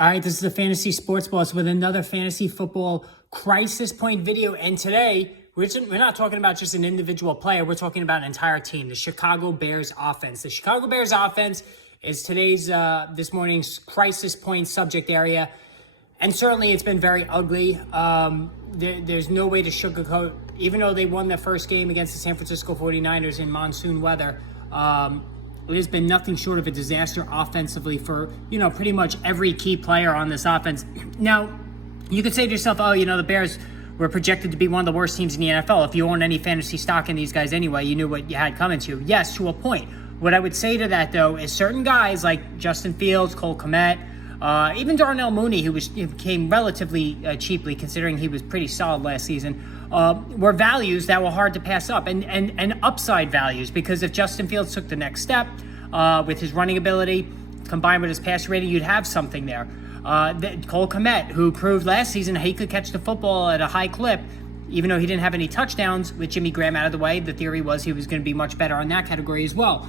All right, this is the Fantasy Sports Boss with another fantasy football crisis point video. And today, we're not talking about just an individual player. We're talking about an entire team, the Chicago Bears offense. The Chicago Bears offense is today's, this morning's crisis point subject area. And certainly it's been very ugly. There's no way to sugarcoat, even though they won their first game against the San Francisco 49ers in monsoon weather. It has been nothing short of a disaster offensively for, pretty much every key player on this offense. Now, you could say to yourself, the Bears were projected to be one of the worst teams in the NFL. If you own any fantasy stock in these guys anyway, you knew what you had coming to you. Yes, to a point. What I would say to that, though, is certain guys like Justin Fields, Cole Kmet, even Darnell Mooney, who came relatively cheaply considering he was pretty solid last season, were values that were hard to pass up and upside values, because if Justin Fields took the next step with his running ability combined with his pass rating, you'd have something there. Cole Kmet, who proved last season he could catch the football at a high clip, even though he didn't have any touchdowns with Jimmy Graham out of the way. The theory was he was going to be much better in that category as well.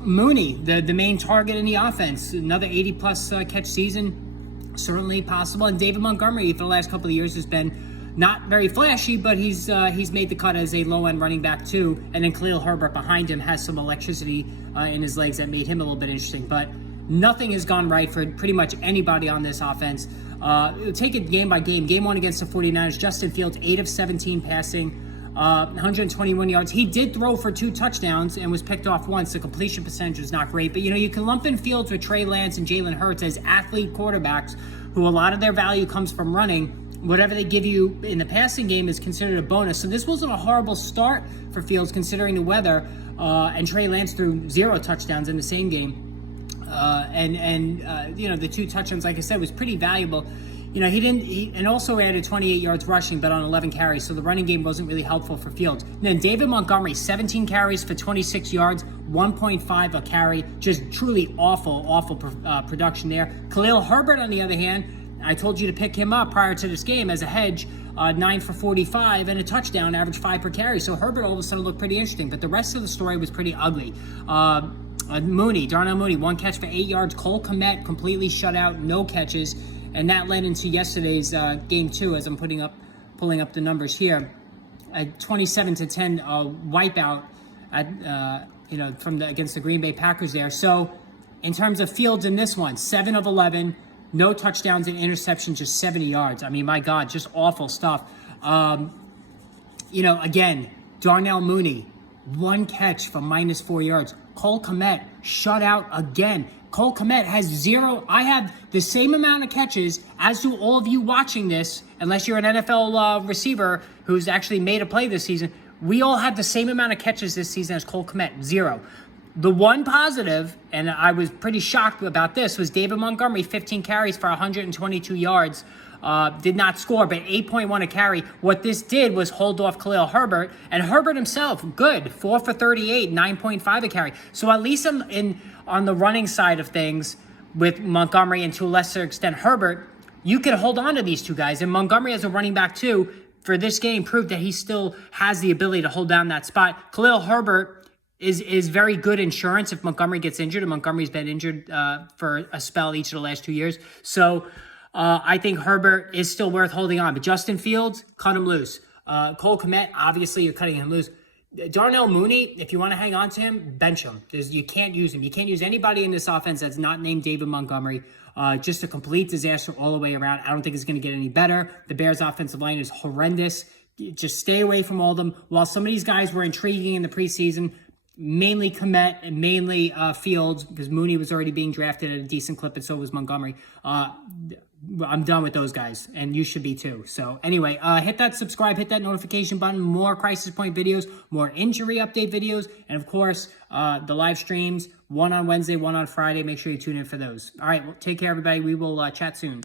Mooney, the main target in the offense, another 80-plus catch season, certainly possible. And David Montgomery, for the last couple of years, has been not very flashy, but he's made the cut as a low-end running back too. And then Khalil Herbert behind him has some electricity in his legs that made him a little bit interesting. But nothing has gone right for pretty much anybody on this offense. Take it game by game. Game one against the 49ers, Justin Fields, 8 of 17 passing, 121 yards. He did throw for 2 touchdowns and was picked off once. The completion percentage was not great. But, you can lump in Fields with Trey Lance and Jalen Hurts as athlete quarterbacks who a lot of their value comes from running. Whatever they give you in the passing game is considered a bonus. So this wasn't a horrible start for Fields considering the weather. And Trey Lance threw 0 touchdowns in the same game. The 2 touchdowns, like I said, was pretty valuable. He also added 28 yards rushing, but on 11 carries, so the running game wasn't really helpful for Fields. And then David Montgomery, 17 carries for 26 yards, 1.5 a carry, just truly awful production there. Khalil Herbert, on the other hand, I told you to pick him up prior to this game as a hedge, 9 for 45 and a touchdown, average 5 per carry. So Herbert all of a sudden looked pretty interesting, but the rest of the story was pretty ugly. Darnell Mooney, 1 catch for 8 yards. Cole Kmet completely shut out, no catches. And that led into yesterday's game 2, as I'm pulling up the numbers here. A 27-10 wipeout against the Green Bay Packers there. So in terms of Fields in this one, 7 of 11, no touchdowns and interceptions, just 70 yards. I mean, my God, just awful stuff. Again, Darnell Mooney, 1 catch for -4 yards. Cole Kmet shut out again. Cole Kmet has 0. I have the same amount of catches as do all of you watching this, unless you're an NFL receiver who's actually made a play this season. We all have the same amount of catches this season as Cole Kmet, 0. The one positive, and I was pretty shocked about this, was David Montgomery, 15 carries for 122 yards. Did not score, but 8.1 a carry. What this did was hold off Khalil Herbert, and Herbert himself, good, 4 for 38, 9.5 a carry. So at least on the running side of things with Montgomery and to a lesser extent Herbert, you could hold on to these 2 guys. And Montgomery as a running back too, for this game, proved that he still has the ability to hold down that spot. Khalil Herbert is very good insurance if Montgomery gets injured, and Montgomery's been injured for a spell each of the last 2 years. So I think Herbert is still worth holding on. But Justin Fields, cut him loose. Cole Kmet, obviously you're cutting him loose. Darnell Mooney, if you want to hang on to him, bench him. You can't use him. You can't use anybody in this offense that's not named David Montgomery. Just a complete disaster all the way around. I don't think it's going to get any better. The Bears' offensive line is horrendous. Just stay away from all of them. While some of these guys were intriguing in the preseason, mainly Kmet and mainly Fields, because Mooney was already being drafted at a decent clip, and so was Montgomery. I'm done with those guys, and you should be too. So anyway, hit that subscribe, hit that notification button. More Crisis Point videos, more injury update videos, and of course, the live streams, one on Wednesday, one on Friday. Make sure you tune in for those. All right, well, take care, everybody. We will chat soon.